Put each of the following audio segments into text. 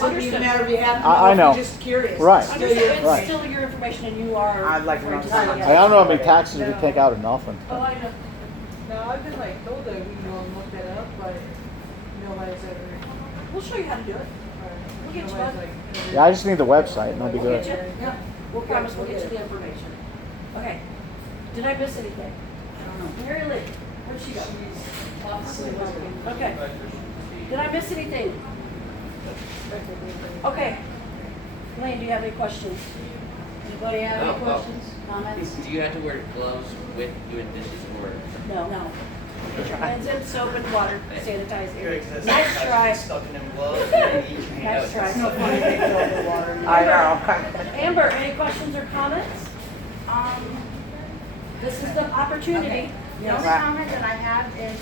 doesn't even matter if you have to I know, know. if you're just curious. Right. It's Understood, still your it's Right. still your information and you are. I'd like to know entitled. something. I don't know how many taxes we take out or nothing. Oh, I know. No, I've been like told that we know and look that up, but nobody's ever. We'll show you how to do it. We'll get you nobody's one. like, Yeah, I just need the website and it'll be We'll good. get you, yeah, we'll promise we'll get you the information. Okay, did I miss anything? I don't know. Mary Lee, where'd she go? Obviously, Okay, did I miss anything? Okay, Lane, do you have any questions? Anybody have any No. questions, comments? Do you have to wear gloves with doing dishes or? No. No. Get your hands in soap and water, sanitize it. Nice try. Stuck in them gloves. and each hand. Nice try. it's no fun to take it over the water. I know. Amber, any questions or comments? This is the opportunity. The only Right. comment that I have is,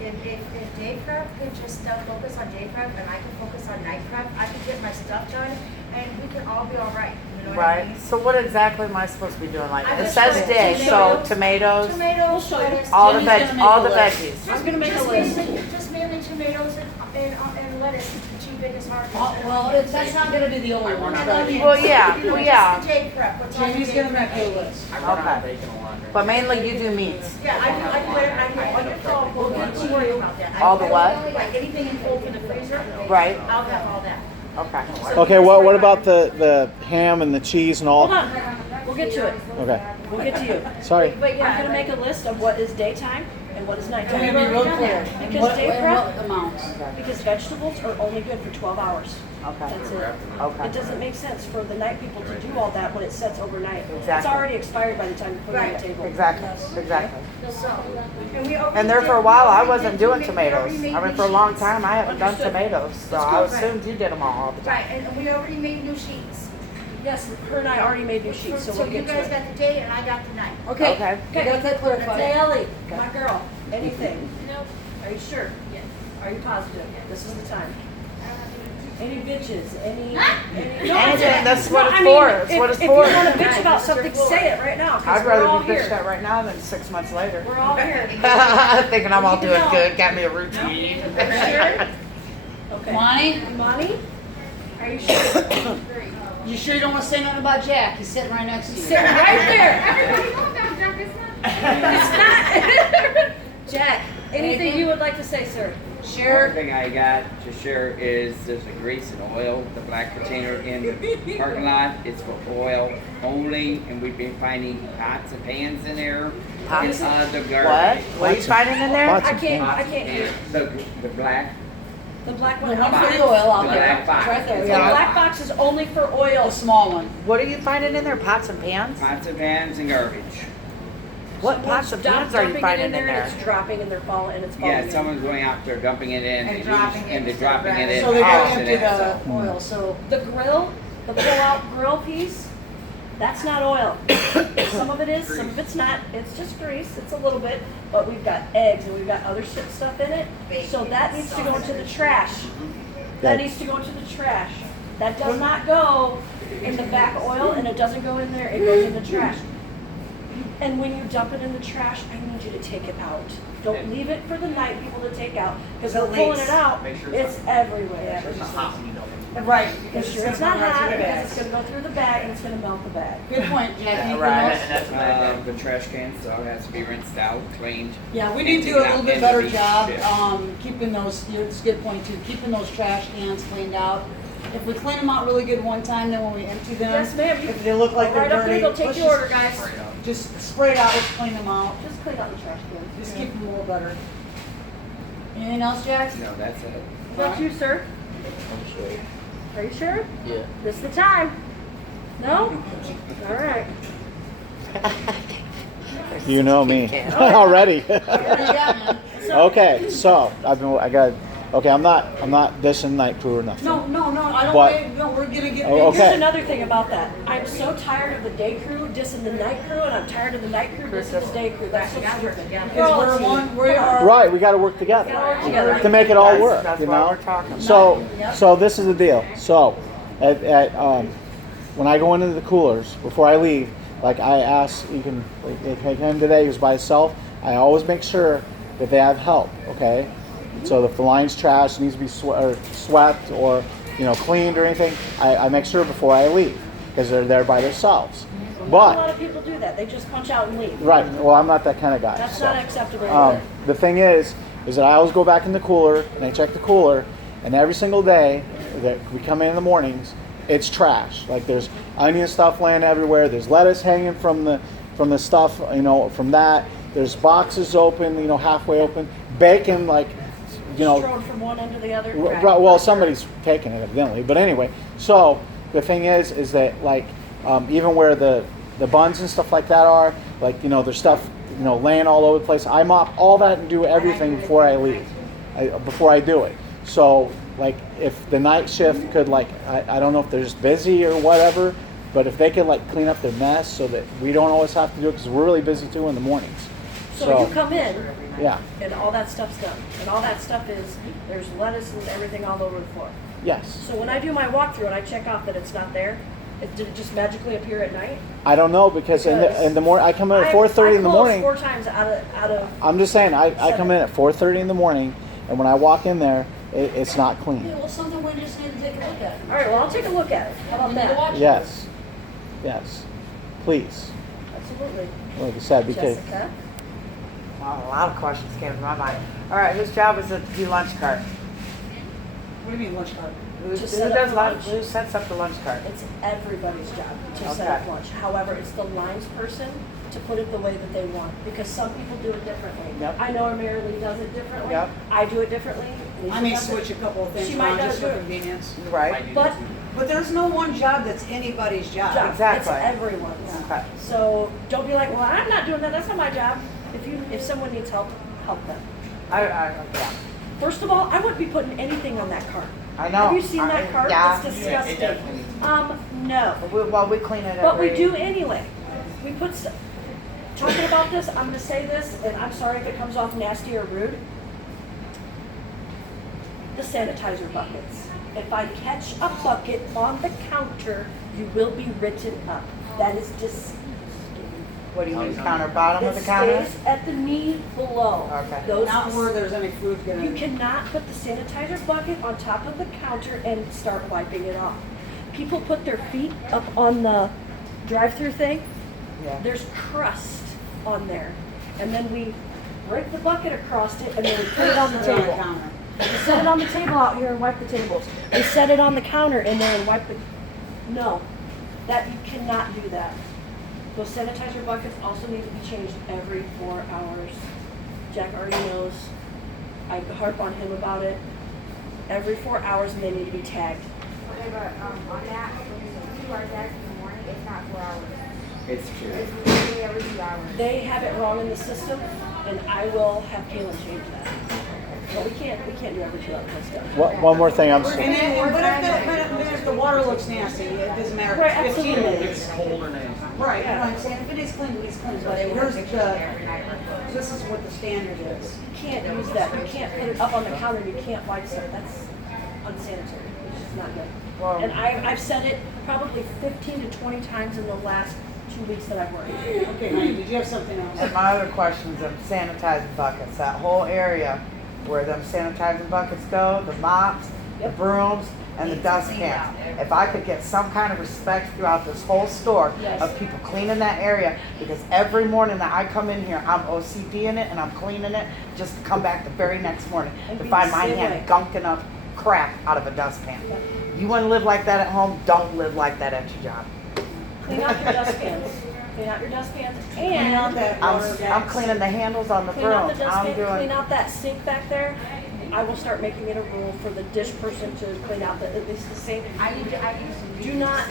if day prep could just focus on day prep and I can focus on night prep, I could get my stuff done and we can all be all right, you know what I mean? Right. So what exactly am I supposed to be doing? Like I it just says put day, so tomatoes, Tomatoes, We'll show you. lettuce. all the Jimmy's gonna make all a the list. veggies. I'm gonna make a list. Just mainly tomatoes and lettuce, the two biggest hard ones. Well, that's not gonna be the only one. And onions. Well, yeah, You know, well, just yeah. the day prep, what's on the Jamie's day gonna prep. make you a list. I run out of Okay. bacon and laundry. But mainly you do meats. Yeah, I do, we'll don't worry about that. All the what? Like anything in cold in the freezer. Right. I'll have all that. Okay. Okay, what about the ham and the cheese and all? Hold on, we'll get to it. Okay, We'll get to you. sorry. I'm gonna make a list of what is daytime and what is Can we nighttime. be real clear? Because What, day what prep, amounts? because vegetables are only good for 12 hours. Okay. That's it. Okay. It doesn't make sense for the night people to do all that when it sets overnight. It's Exactly. already expired by the time you put it on the Right. table. Exactly. Exactly. So, we already And there for a did- while, we I already wasn't did doing we tomatoes. already made I mean, new for a long sheets. time, I haven't done Understood. tomatoes, so I assumed you did them all the Right, time. and we already made new sheets. Yes, her and I already made new sheets, so So we'll you get to guys it. got the day and I got the night. Okay, Okay. we got that clarified. Nayeli, my girl, anything? Nope. Are you sure? Yes. Are you positive? This is the time. Any bitches? Any? No, Anything, that's what it's I mean, for. It's what it's if for. you want to bitch about something, say it right now, because I'd we're all rather be bitched here. at right now than 6 months later. We're all here. Thinking I'm all We need to doing know. good, got me a routine. Sure? Okay. Monty, Money? Are you sure? you sure you don't wanna say nothing about Jack? He's sitting right next to you. Sit right there. Everybody calm down, Jack, it's not. Jack, anything you would like to say, sir? One thing I got to share is there's a grease and oil, the black container in the parking lot. It's for oil only, and we've been finding pots and pans in there. Pots? The What? garbage. What are you finding in there? Pots I and can't pans. hear. The black. The black The one. one The for the oil out The there. black box. Right there, The Yeah. black box is only for oil. The small one. What are you finding in there? Pots and pans? Pots and pans and garbage. What pots and pans are you Dumping it finding in and there? it's dropping and they're falling and it's falling. Yeah, in. someone's going out there dumping it in And dropping it and they're instead of dropping it in. So they gotta tossing empty it. the Oil, so. The grill, the pull-out grill piece, that's not oil. Some of it is, some of it's not. It's just grease. It's a little bit, but we've got eggs and we've got other shit stuff in it. So that needs to go into the trash. That Okay. needs to go into the trash. That does not go in the back oil and it doesn't go in there. It goes in the trash. And when you dump it in the trash, I need you to take it out. Don't leave it for the night people to take out because It we're pulling leaks. it out. Make sure It's everywhere. It's not hot when you dump it. Right. Make sure it's not hot because it's gonna go through the bag and it's gonna melt the bag. Good point, Jack. Anything Right. else? And that's what I did. The trash cans, so it has to be rinsed out, cleaned. Yeah, we need to do a little bit better job, keeping those, it's a good point too, keeping those trash cans cleaned out. If we clean them out really good one time, then when we empty them, Yes, ma'am. You- if they look like they're Right up dirty, here, go take let's the just- order, guys. just spray it out, let's clean them out, Just clean out the trash cans. just keep them a little better. Anything else, Jack? No, that's it. About you, sir? Are you sure? Yeah. This is the time. No? All right. You know me already. What do you got, man? Okay, so I'm not dissing night crew or nothing. No, I don't, But- no, we're gonna get. Oh, okay. Here's another thing about that. I'm so tired of the day crew dissing the night crew, and I'm tired of the night crew dissing the day crew. That's so stupid. We're Because all a we're team. one, we are. Right, we got to work together Together. to make it all That's- work. that's You why know. we're talking. So this is the deal. So when I go into the coolers before I leave, like I ask, you can like him today. He was by himself. I always make sure that they have help. Okay. So if the line's trash, needs to be swept, or cleaned or anything, I make sure before I leave because they're there by themselves. Not a lot But of people do that. They just punch out and leave. right, well, I'm not that kind of guy. That's so. not acceptable either. The thing is that I always go back in the cooler and I check the cooler, and every single day that we come in the mornings, it's trash. Like there's onion stuff laying everywhere. There's lettuce hanging from the stuff, from that. There's boxes open, halfway open. Bacon, like, Thrown from one end to the other. well, somebody's taking it evidently. But anyway, so the thing is that like even where the buns and stuff like that are, like there's stuff laying all over the place. I mop all that and do everything before I leave, before I do it. So like if the night shift could I don't know if they're just busy or whatever, but if they could clean up their mess so that we don't always have to do it because we're really busy too in the mornings. So you come in, Yeah. and all that stuff's done. And all that stuff is, there's lettuce and everything all over the floor. Yes. So when I do my walkthrough and I check off that it's not there, did it just magically appear at night? I don't know because in the morning I come in at 4:30 in the I morning. close 4 times out of. I'm just saying I come in at 4:30 in the morning, and when I walk in there, it's not clean. Yeah, well, something we just need to take a look at. All right, well, I'll take a look at it. How about We need to that? watch it. Yes. Yes. Please. Absolutely. Like I said, because Jessica? Well, a lot of questions came to my mind. All right, whose job is it to do lunch cart? What do you mean lunch cart? Who To set up does the lunch? lunch? Who sets up the lunch cart? It's everybody's job to set up Okay. lunch. However, it's the lines person to put it the way that they want, because some people do it differently. Yep. I know Mary Lee does it differently. Yep. I do it differently. Lisa I may does it. switch a couple of things She might around not just do for it. convenience. Right. But But there's no one job that's anybody's job. job, Exactly. it's everyone's. Okay. So don't be like, well, I'm not doing that. That's not my job. If someone needs help, help them. Yeah. First of all, I wouldn't be putting anything on that cart. I know. Have you seen that cart? Yeah. It's Yeah, disgusting. it definitely. No. We clean it But we every- do anyway. We put, talking about this, I'm gonna say this, and I'm sorry if it comes off nasty or rude. The sanitizer buckets. If I catch a bucket on the counter, you will be written up. That is disgusting. What do you mean, counter bottom of the It counter? stays at the knee below. Okay. Those Not where there's any food You getting. cannot put the sanitizer bucket on top of the counter and start wiping it off. People put their feet up on the drive-through thing. Yeah. There's crust on there. And then we break the bucket across it and then we put it on the Put it on the table. counter. We set it on the table out here and wipe the tables. We set it on the counter in there and wipe the, no, that, you cannot do that. Those sanitizer buckets also need to be changed every 4 hours. Jack already knows. I harp on him about it. Every 4 hours, and they need to be tagged. Okay, but on that, when you are there in the morning, it's not 4 hours. It's true. It's literally every 2 hours. They have it wrong in the system, and I will have Kaylin change that. But we can't do every 2 hours and stuff. one more thing I'm And saying. then, but if the water looks nasty, it doesn't matter. Right, if it's 15 absolutely. minutes. Cold or nasty. Right, you know what I'm saying? If it is clean, it's clean. But here's this is what the standard is. You can't use that. You can't put it up on the counter. You can't wipe stuff. That's unsanitary. It's just not good. Well- And I've said it probably 15 to 20 times in the last 2 weeks that I've worked. Okay, honey, did you have something else? And my other question is them sanitizing buckets, that whole area where them sanitizing buckets go, the mops, the Yep. brooms, and the dust cans. If I could get some kind of respect throughout this whole store Yes. of people cleaning that area, because every morning that I come in here, I'm OCD in it and I'm cleaning it just to come back the very next morning And to be find the my same hand way. gunking up crap out of a dustpan. You want to live like that at home? Don't live like that at your job. Clean out your dustpans. Clean out your dustpans. Clean out And that water I'm jacks. cleaning the handles on the clean out the brooms. I'm dustpan. Clean doing. out that sink back there. I will start making it a rule for the dish person to clean out at least the sink. I used to Do not,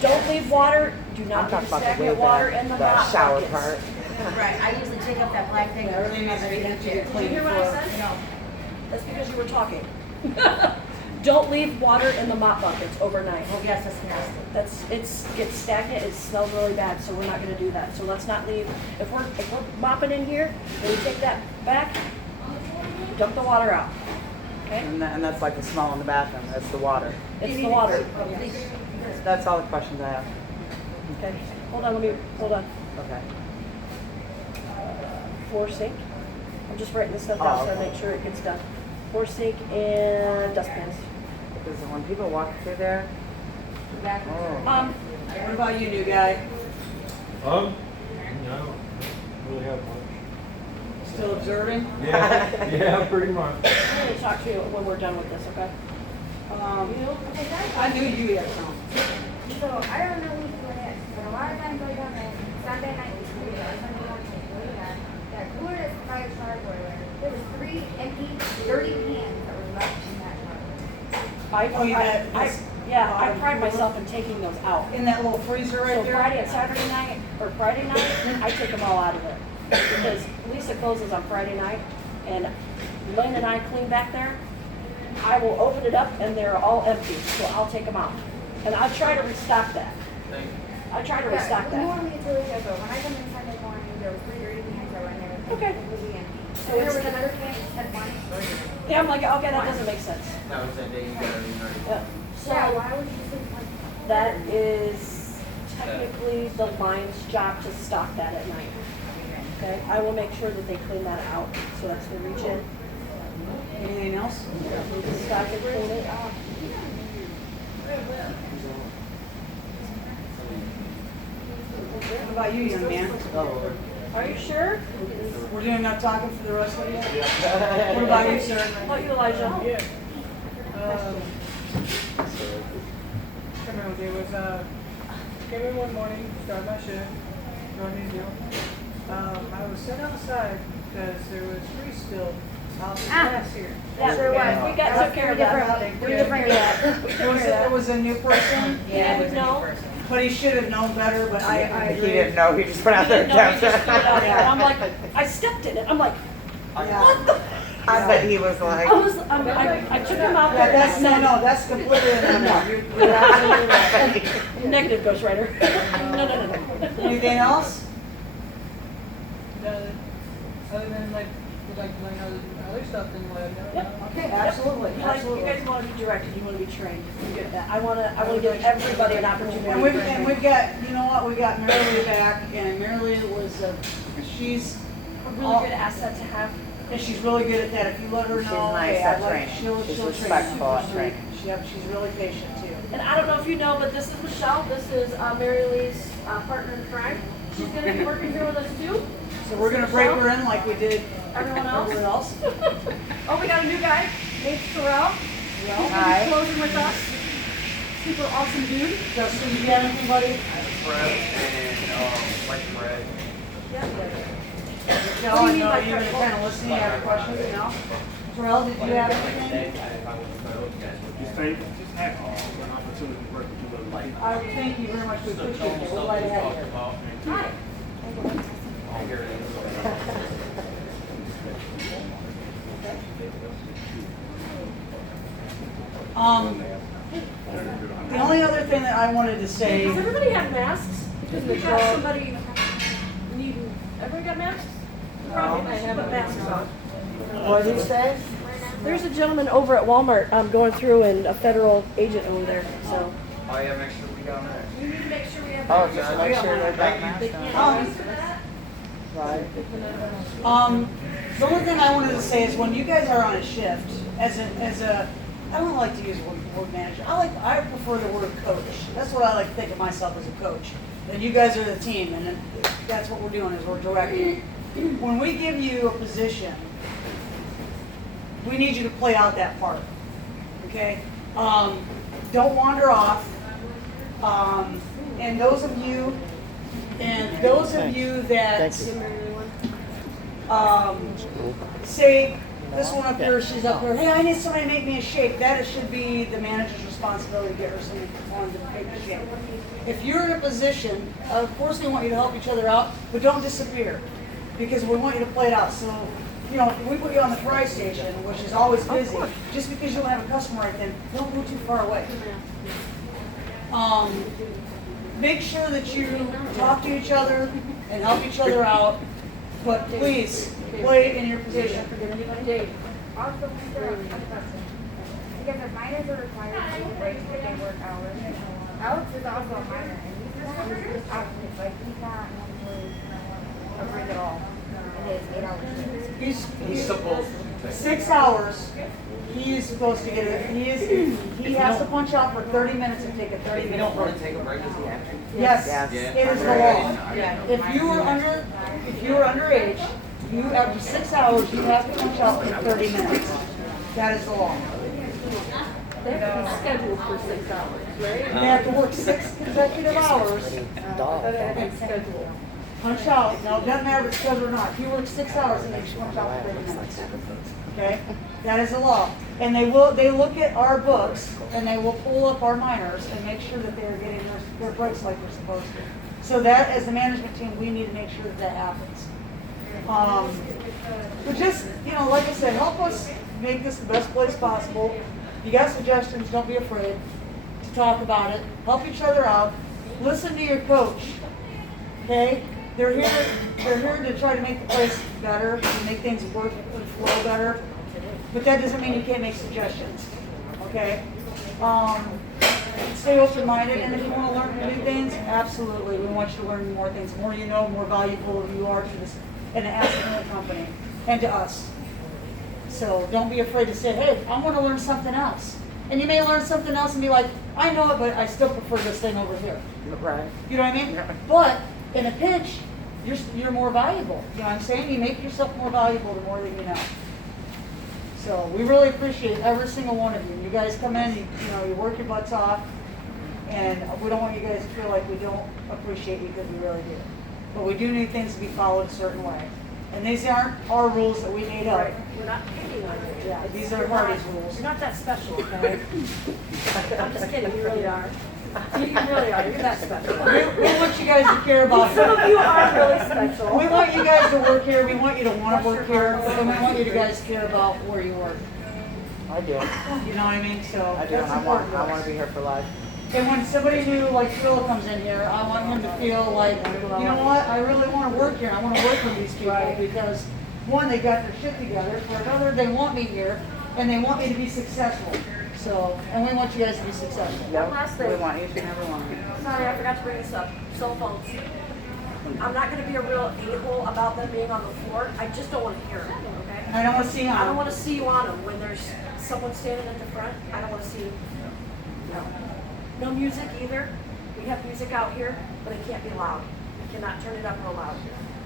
don't leave water, do I'm not leave talking about the way stagnant water in the the hot shower buckets. part. Right, I usually take up that black thing. Yeah, everything has to be empty to Did you clean hear what I for. said? That's because you were talking. Don't leave water in the mop buckets overnight. Oh, yes, that's nasty. It gets stagnant, it smells really bad, so we're not gonna do that. So let's not leave, if we're mopping in here, and we take that back, dump the water out, okay? And that's like the smell in the bathroom. That's the water. It's the water. That's all the questions I have. Okay, hold on. Okay. Floor sink. I'm just writing this stuff Oh, down so I okay. make sure it gets done. Floor sink and dustpans. Because when people walk through there, oh. What about you, new guy? No, I don't really have much. Still observing? Yeah, pretty much. I'm gonna talk to you when we're done with this, okay? I knew you had some. So I don't know who's doing it, but a lot of times I come in Sunday night to school, or Sunday morning, that cooler is by a charge boiler. There was 3 empty, dirty cans that were left in that charge. Oh, I pride myself in taking those out. In that little freezer right So there? Friday and Saturday night, or Friday night, I take them all out of there. Because Lisa closes on Friday night, and Lynn and I clean back there. I will open it up and they're all empty, so I'll take them out. And I'll try to restock that. I try to restock that. Normally it's really good, but when I come in Sunday morning, there was 3 dirty cans that were in there. Okay. Completely empty. So And there it's- was another can that said one. Yeah, I'm like, okay, that doesn't make sense. That was that day you got everything ready. Yeah. So Yeah, why would you say one? that is technically the line's job to stock that at night. Okay, I will make sure that they clean that out, so that's the reach in. Anything else? Stock it, clean it. What about you, young man? Are you sure? We're doing enough talking for the rest of you? What about you, sir? How about you, Elijah? There was came in one morning, started my shift, running deal. I was sitting outside because there was grease spilled out the glass here. Yeah, Sure was. we got took care of that. We different yet. It was a new person, Yeah, we know. but he should have known better, but I He agree. didn't know, he just went out there and No, he just dumped threw it out there. it. I'm like, I stepped in it. I'm like, Yeah. what the? I bet he was like, I took him out Yeah, there. that's, no, that's completely, no, you're absolutely right. Negative, Ghost Rider. No. Anything else? Other than like learn other stuff and whatever. Yep. Okay, absolutely, You absolutely. guys want to be directed. You want to be trained. You get that. I want to give everybody an opportunity. And we've got, you know what, we got Marilee back, and Marilee was, she's, a really good asset to have. and she's really good at that. If you let her She's know, nice hey, at I'd like, training. she'll She's train. respectful at training. She's really patient too. And I don't know if you know, but this is Michelle. This is Mary Lee's partner in crime. She's going to be working here with us too. So we're gonna break her in like we did Everyone else? everyone else. Oh, we got a new guy, Nate Terrell. Hi. He's closing with us. Super awesome dude. Justin, do you have anything, buddy? Bread and white bread. No, What do you mean no, by you're prep? kind of listening, you have a question, no? Terrell, did you have anything? Just have an opportunity to work with you. Thank you very much, we appreciate it, we're glad to have you here. Hi. The only other thing that I wanted to say, Does everybody have masks? Because we have somebody needing. Everybody got masks? Probably. I have put masks on. what did he say? There's a gentleman over at Walmart going through and a federal agent over there. So Oh, yeah, make sure we got that. we need to make sure we have. Oh, just make sure they got They masks can't on. use for that. Right. the only thing I wanted to say is when you guys are on a shift, as a, I don't like to use the word manager, I prefer the word coach. That's what I like to think of myself as a coach. And you guys are the team, and then that's what we're doing, is we're directing. When we give you a position, we need you to play out that part, okay? Don't wander off. And those of you that say, this one up here, she's up here, hey, I need somebody to make me a shake, that should be the manager's responsibility to get her someone to make a shake. If you're in a position, of course we want you to help each other out, but don't disappear, because we want you to play it out. So, you know, if we put you on the fry station, which is always busy, just because you don't have a customer right then, don't go too far away. Make sure that you talk to each other and help each other out, but please play in your position. Also, because if minors are required to take a break if they work hours, Alex is also a minor, and he's just opposite, like he's not normally a break at all. And it's 8 hours. He's supposed to. 6 hours, he is supposed to get it, he has to punch out for 30 minutes and take a 30 If you minute don't want break. to take a break, does he have to? Yes, Yes. it is the law. If you are underage, you, after 6 hours, you have to punch out for 30 minutes. That is the law. They have to be scheduled for 6 hours, right? They have to work 6 consecutive hours, Scheduled. punch out. Now, it doesn't matter if it's scheduled or not. If you work 6 hours, then they should punch out for 30 minutes. Okay? That is the law. And they look at our books and they will pull up our minors and make sure that they're getting their breaks like they're supposed to. So that, as the management team, we need to make sure that that happens. But just, like I said, help us make this the best place possible. If you got suggestions, don't be afraid to talk about it. Help each other out. Listen to your coach. Okay? They're here to try to make the place better, to make things work and flow better. But that doesn't mean you can't make suggestions. Okay? Stay open-minded, and if you want to learn new things, absolutely. We want you to learn more things. The more you know, the more valuable you are to this and the asset in the company and to us. So don't be afraid to say, hey, I want to learn something else. And you may learn something else and be like, I know it, but I still prefer this thing over here. Right. You know what I mean? But in a pinch, you're more valuable. You know what I'm saying? You make yourself more valuable the more that you know. So we really appreciate every single one of you. You guys come in, you work your butts off, and we don't want you guys to feel like we don't appreciate you, because we really do. But we do need things to be followed a certain way. And these aren't our rules that we made up. Right. We're not picking on you. Yeah, these are Hardy's rules. You're not that special, okay? I'm just kidding, you really are. You really are, you're that special. We want you guys to care about Some of you are really special. We want you guys to work here. We want you to want to work here. And we want you to guys care about where you work. I do. You know what I mean? So I do. that's And important. I want to be here for life. And when somebody new like Phil comes in here, I want him to feel like, you know what, I really want to work here. I want to work with these people because, one, they got their shit together. For another, they want me here and they want me to be successful. So, and we want you guys to be successful. One last thing. We want each and every one of you. Sorry, I forgot to bring this up. Cell phones. I'm not going to be a real a-hole about them being on the floor. I just don't want to hear them, okay? I don't want to see I don't him. want to see you on them when there's someone standing at the front. I don't want to see. No music either. We have music out here, but it can't be loud. You cannot turn it up real loud.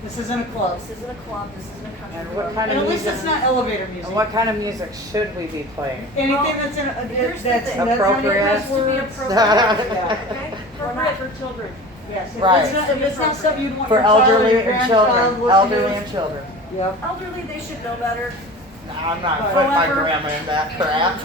This isn't a club. This isn't a club. This isn't a country And club. what kind And of at least music? it's not elevator music. And what kind of music should we be playing? Anything that's in Here's the that's thing. Appropriate. It has to be appropriate. Okay? Appropriate for children. Yes. Right. If it's not something you'd want For your child or elderly your and grandchild children. listening Elderly to. and children. Yep. Elderly, they should know better. I'm not putting my grandma in that crap.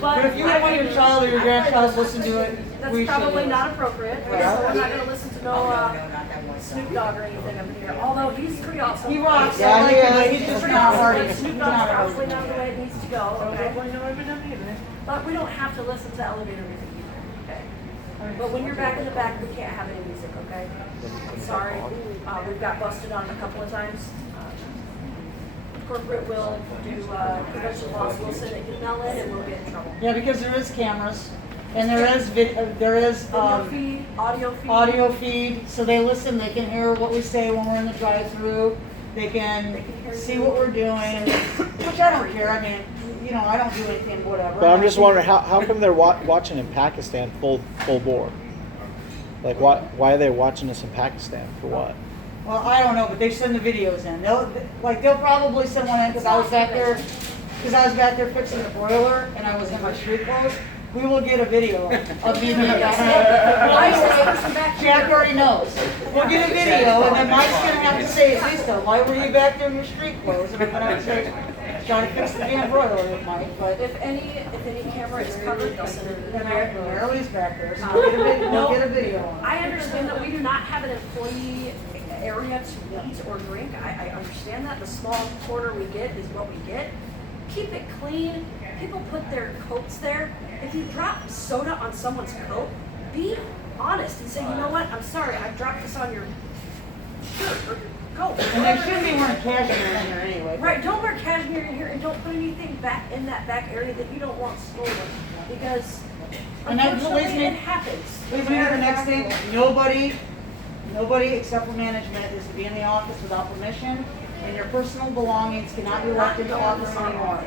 But if you don't want your child or your grandchild to listen to it, That's we should. probably not appropriate. So Yeah. we're not going to listen to no Snoop Dogg or anything up here. Although he's pretty awesome. He rocks. Yeah, I like he him, but is. he's just Pretty not awesome. hard. But He's Snoop not Dogg's hard. probably not the way it needs to go. Okay. Okay. But we don't have to listen to elevator music either. Okay. But when you're back in the back, we can't have any music. Okay. Sorry. We've got busted on a couple of times. Corporate will do prevention laws. We'll send an email in and we'll get in trouble. Yeah, because there is cameras, and there is Video feed, audio feed, so they listen. They can hear what we say when we're in the drive-through. They can see what we're doing, which I don't care. I mean, I don't do anything, whatever. But I'm just wondering how come they're watching in Pakistan full bore? Like why are they watching us in Pakistan for what? Well, I don't know, but they send the videos in. They'll probably send one in because I was back there fixing the boiler and I was in my street clothes. We will get a video of me being Why is this person back here? Jack already knows. We'll get a video and then Mike's gonna have to say at least, why were you back there in your street clothes? And I'm gonna have to say, trying to fix the damn boiler with Mike, but If any camera is covered, they'll send it in. Marylee's back there, so we'll get a video on it. I understand that we do not have an employee area to eat or drink. I understand that. The small corner we get is what we get. Keep it clean. People put their coats there. If you drop soda on someone's coat, be honest and say, you know what, I'm sorry, I dropped this on your shirt or your coat. And they shouldn't be wearing cashmere in here anyway. Right, don't wear cashmere in here and don't put anything back in that back area that you don't want stolen. Because And that leads unfortunately me- it happens. Leads me to the next thing, nobody except for management is to be in the office without permission and your personal belongings cannot be left in the office anymore.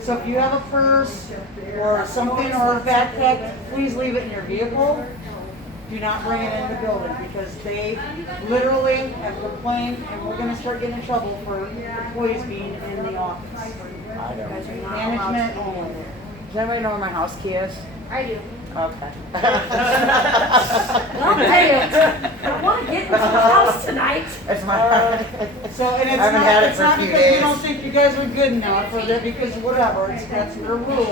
So if you have a purse or something or a backpack, please leave it in your vehicle. Do not bring it in the building because they literally have complained and we're gonna start getting in trouble for employees being in the office. I don't. Management only. Does anybody know where my house key is? I do. Okay. Well, dang it. I want to get into the house tonight. It's my. So, and I it's haven't not, had it it's for a not few because we days. don't think you guys are good enough or that because whatever, it's, that's their rule.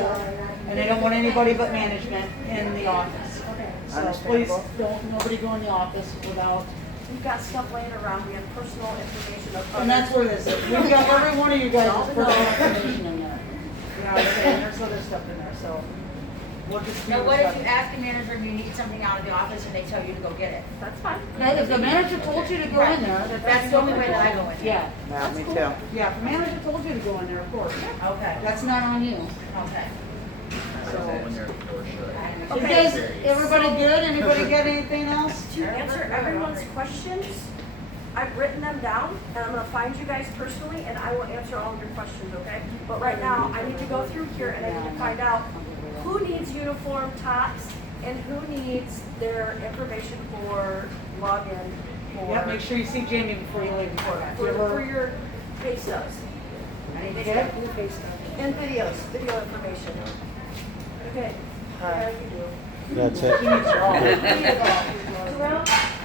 And they don't want anybody but management in the office. So please don't, nobody go in the office without, We've got stuff laying around. We have personal information of and that's where this is. We've got every one of you guys' personal information in there. You know what I'm saying? There's other stuff in there, so we'll just be Now, what if you respectful. ask a manager and you need something out of the office and they tell you to go get it? That's fine. Now, if the manager told you to go in there, That's the only way that I go in. yeah. Yeah, me too. Yeah, if the manager told you to go in there, of course. Okay, That's not on you. okay. When your door shut. You guys, everybody good? Anybody got anything else? To answer everyone's questions, I've written them down, and I'm gonna find you guys personally, and I will answer all of your questions, okay? But right now, I need to go through here, and I need to find out who needs uniform tops, and who needs their information for login, Yep, for, make sure you see Jamie before you leave. for your pay stubs. Okay? And videos, video information. Okay. Yeah, you do. That's it. Terrell,